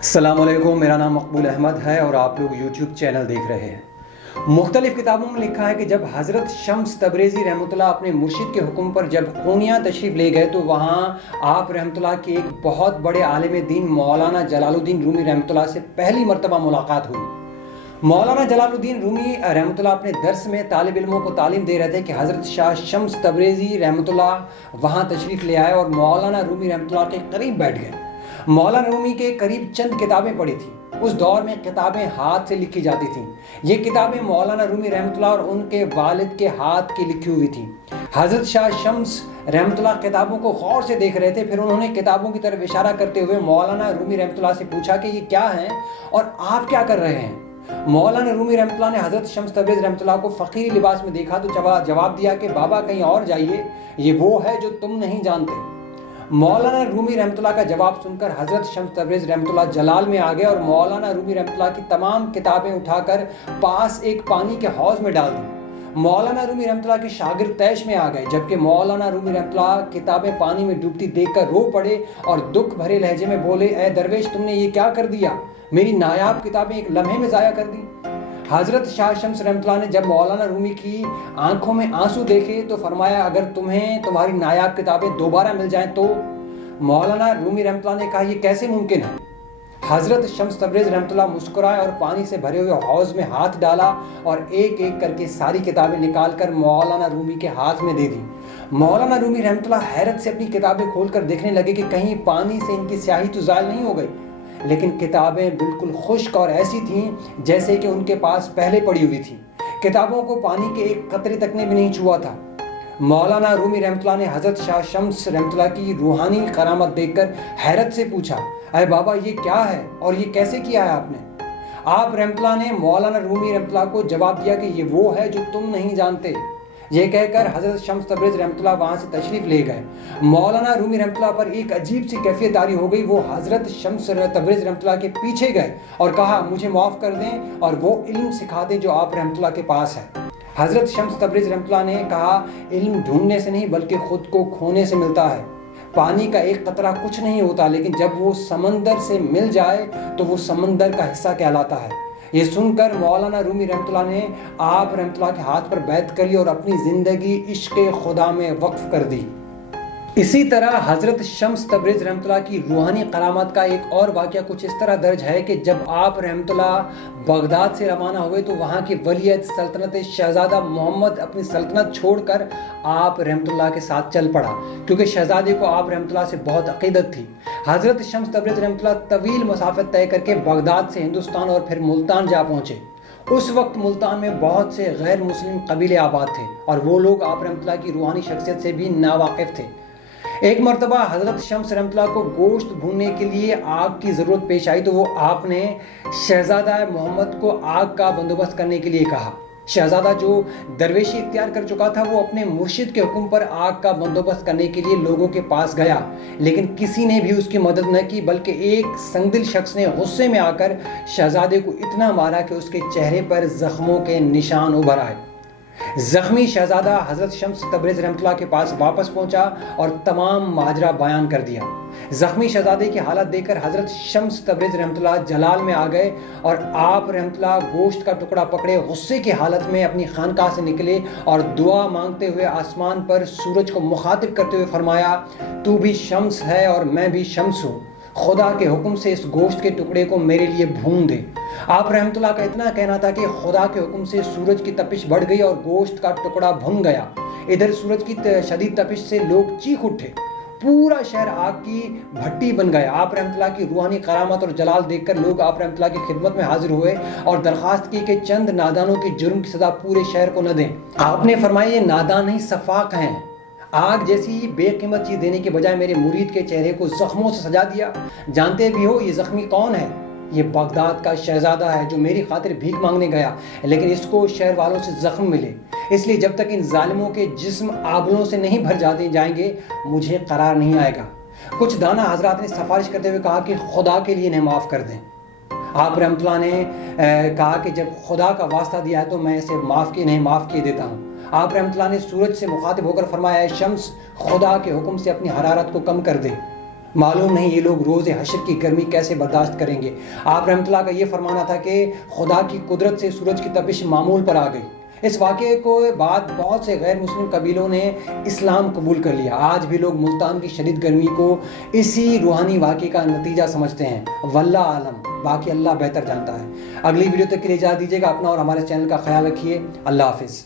السلام علیکم، میرا نام مقبول احمد ہے اور آپ لوگ یوٹیوب چینل دیکھ رہے ہیں۔ مختلف کتابوں میں لکھا ہے کہ جب حضرت شمس تبریزی رحمۃ اللہ اپنے مرشد کے حکم پر جب قونیہ تشریف لے گئے تو وہاں آپ رحمۃ اللہ کے ایک بہت بڑے عالم دین مولانا جلال الدین رومی رحمۃ اللہ سے پہلی مرتبہ ملاقات ہوئی۔ مولانا جلال الدین رومی رحمۃ اللہ اپنے درس میں طالب علموں کو تعلیم دے رہے تھے کہ حضرت شاہ شمس تبریزی رحمۃ اللہ وہاں تشریف لے آئے اور مولانا رومی رحمۃ اللہ کے قریب بیٹھ گئے۔ مولانا رومی کے قریب چند کتابیں پڑھی تھیں۔ اس دور میں کتابیں ہاتھ سے لکھی جاتی تھیں۔ یہ کتابیں مولانا رومی رحمۃ اللہ اور ان کے والد کے ہاتھ کی لکھی ہوئی تھیں۔ حضرت شاہ شمس رحمۃ اللہ کتابوں کو غور سے دیکھ رہے تھے، پھر انہوں نے کتابوں کی طرف اشارہ کرتے ہوئے مولانا رومی رحمۃ اللہ سے پوچھا کہ یہ کیا ہیں اور آپ کیا کر رہے ہیں؟ مولانا رومی رحمۃ اللہ نے حضرت شمس تبریز رحمۃ اللہ کو فقیری لباس میں دیکھا تو جواب دیا کہ بابا کہیں اور جائیے، یہ وہ ہے جو تم نہیں جانتے۔ مولانا رومی رحمۃ اللہ کا جواب سن کر حضرت شمس تبریز رحمۃ اللہ جلال میں آ گئے اور مولانا رومی رحمۃ اللہ کی تمام کتابیں اٹھا کر پاس ایک پانی کے حوض میں ڈال دیں۔ مولانا رومی رحمۃ اللہ کے شاگرد طیش میں آ گئے، جبکہ مولانا رومی رحمۃ اللہ کتابیں پانی میں ڈوبتی دیکھ کر رو پڑے اور دکھ بھرے لہجے میں بولے، اے درویش تم نے یہ کیا کر دیا؟ میری نایاب کتابیں ایک لمحے میں ضائع کر دیں۔ حضرت شاہ شمس رحمۃ اللہ نے جب مولانا رومی کی آنکھوں میں آنسو دیکھے تو فرمایا، اگر تمہیں تمہاری نایاب کتابیں دوبارہ مل جائیں تو؟ مولانا رومی رحمۃ اللہ نے کہا، یہ کیسے ممکن ہے؟ حضرت شمس تبریز رحمۃ اللہ مسکرائے اور پانی سے بھرے ہوئے حوض میں ہاتھ ڈالا اور ایک ایک کر کے ساری کتابیں نکال کر مولانا رومی کے ہاتھ میں دے دی۔ مولانا رومی رحمۃ اللہ حیرت سے اپنی کتابیں کھول کر دیکھنے لگے کہ کہیں پانی سے ان کی سیاہی تو زائل نہیں ہو گئی، لیکن کتابیں بالکل خشک اور ایسی تھیں جیسے کہ ان کے پاس پہلے پڑی ہوئی تھیں۔ کتابوں کو پانی کے ایک قطرے تک نے بھی نہیں چھوا تھا۔ مولانا رومی رحمۃ اللہ نے حضرت شاہ شمس رحمۃ اللہ کی روحانی کرامت دیکھ کر حیرت سے پوچھا، اے بابا یہ کیا ہے اور یہ کیسے کیا ہے آپ نے؟ آپ رحمۃ اللہ نے مولانا رومی رحمۃ اللہ کو جواب دیا کہ یہ وہ ہے جو تم نہیں جانتے۔ یہ کہہ کر حضرت شمس تبریز رحمۃ اللہ وہاں سے تشریف لے گئے۔ مولانا رومی رحمۃ اللہ پر ایک عجیب سی کیفیت طاری ہو گئی۔ وہ حضرت شمس تبریز رحمۃ اللہ کے پیچھے گئے اور کہا، مجھے معاف کر دیں اور وہ علم سکھا دیں جو آپ رحمۃ اللہ کے پاس ہے۔ حضرت شمس تبریز رحمۃ اللہ نے کہا، علم ڈھونڈنے سے نہیں بلکہ خود کو کھونے سے ملتا ہے۔ پانی کا ایک قطرہ کچھ نہیں ہوتا، لیکن جب وہ سمندر سے مل جائے تو وہ سمندر کا حصہ کہلاتا ہے۔ یہ سن کر مولانا رومی رحمۃ اللہ نے آپ رحمۃ اللہ کے ہاتھ پر بیعت کر لی اور اپنی زندگی عشق خدا میں وقف کر دی۔ اسی طرح حضرت شمس تبریز رحمۃ اللہ کی روحانی کرامات کا ایک اور واقعہ کچھ اس طرح درج ہے کہ جب آپ رحمۃ اللہ بغداد سے روانہ ہوئے تو وہاں کی ولیعہد سلطنت شہزادہ محمد اپنی سلطنت چھوڑ کر آپ رحمۃ اللہ کے ساتھ چل پڑا، کیونکہ شہزادے کو آپ رحمۃ اللہ سے بہت عقیدت تھی۔ حضرت شمس تبریز رحمۃ اللہ طویل مسافت طے کر کے بغداد سے ہندوستان اور پھر ملتان جا پہنچے۔ اس وقت ملتان میں بہت سے غیر مسلم قبیلے آباد تھے اور وہ لوگ آپ رحمۃ اللہ کی روحانی شخصیت سے بھی ناواقف تھے۔ ایک مرتبہ حضرت شمس رحمۃ اللہ کو گوشت بھوننے کے لیے آگ کی ضرورت پیش آئی تو آپ نے شہزادہ محمد کو آگ کا بندوبست کرنے کے لیے کہا۔ شہزادہ جو درویشی اختیار کر چکا تھا وہ اپنے مرشد کے حکم پر آگ کا بندوبست کرنے کے لیے لوگوں کے پاس گیا، لیکن کسی نے بھی اس کی مدد نہ کی، بلکہ ایک سنگدل شخص نے غصے میں آ کر شہزادے کو اتنا مارا کہ اس کے چہرے پر زخموں کے نشان ابھر آئے۔ زخمی شہزادہ حضرت شمس تبریز رحمۃ اللہ کے پاس واپس پہنچا اور تمام ماجرا بیان کر دیا۔ زخمی شہزادے کی حالت دیکھ کر حضرت شمس تبریز رحمۃ اللہ جلال میں آ گئے اور آپ رحمۃ اللہ گوشت کا ٹکڑا پکڑے غصے کی حالت میں اپنی خانقاہ سے نکلے اور دعا مانگتے ہوئے آسمان پر سورج کو مخاطب کرتے ہوئے فرمایا، تو بھی شمس ہے اور میں بھی شمس ہوں، خدا کے حکم سے اس گوشت کے ٹکڑے کو میرے لیے بھون دے۔ آپ رحمۃ اللہ کا اتنا کہنا تھا کہ خدا کے حکم سے سورج کی تپش بڑھ گئی اور گوشت کا ٹکڑا بھن گیا۔ ادھر سورج کی شدید تپش سے لوگ چیخ اٹھے، پورا شہر آگ کی بھٹی بن گیا۔ آپ رحمۃ اللہ کی روحانی کرامت اور جلال دیکھ کر لوگ آپ رحمۃ اللہ کی خدمت میں حاضر ہوئے اور درخواست کی کہ چند نادانوں کے جرم کی سزا پورے شہر کو نہ دیں۔ آپ نے فرمایا، یہ نادان نہیں سفاق ہیں۔ آگ جیسی بے قیمت چیز دینے کے بجائے میرے مرید کے چہرے کو زخموں سے سجا دیا۔ جانتے بھی ہو یہ زخمی کون ہے؟ یہ بغداد کا شہزادہ ہے جو میری خاطر بھیک مانگنے گیا، لیکن اس کو شہر والوں سے زخم ملے، اس لیے جب تک ان ظالموں کے جسم آبلوں سے نہیں بھر جاتے جائیں گے مجھے قرار نہیں آئے گا۔ کچھ دانا حضرات نے سفارش کرتے ہوئے کہا کہ خدا کے لیے انہیں معاف کر دیں۔ آپ رحمۃ اللہ نے کہا کہ جب خدا کا واسطہ دیا ہے تو میں اسے انہیں معاف کیے دیتا ہوں۔ آپ رحمۃ اللہ نے سورج سے مخاطب ہو کر فرمایا، اے شمس، خدا کے حکم سے اپنی حرارت کو کم کر دے۔ معلوم نہیں یہ لوگ روز حشر کی گرمی کیسے برداشت کریں گے۔ آپ رحمۃ اللہ کا یہ فرمانا تھا کہ خدا کی قدرت سے سورج کی تپش معمول پر آ گئی۔ اس واقعے کو بعد بہت سے غیر مسلم قبیلوں نے اسلام قبول کر لیا۔ آج بھی لوگ ملتان کی شدید گرمی کو اسی روحانی واقعے کا نتیجہ سمجھتے ہیں۔ واللہ عالم، باقی اللہ بہتر جانتا ہے۔ اگلی ویڈیو تک کے لیے اجازت دیجیے گا۔ اپنا اور ہمارے چینل کا خیال رکھیے۔ اللہ حافظ۔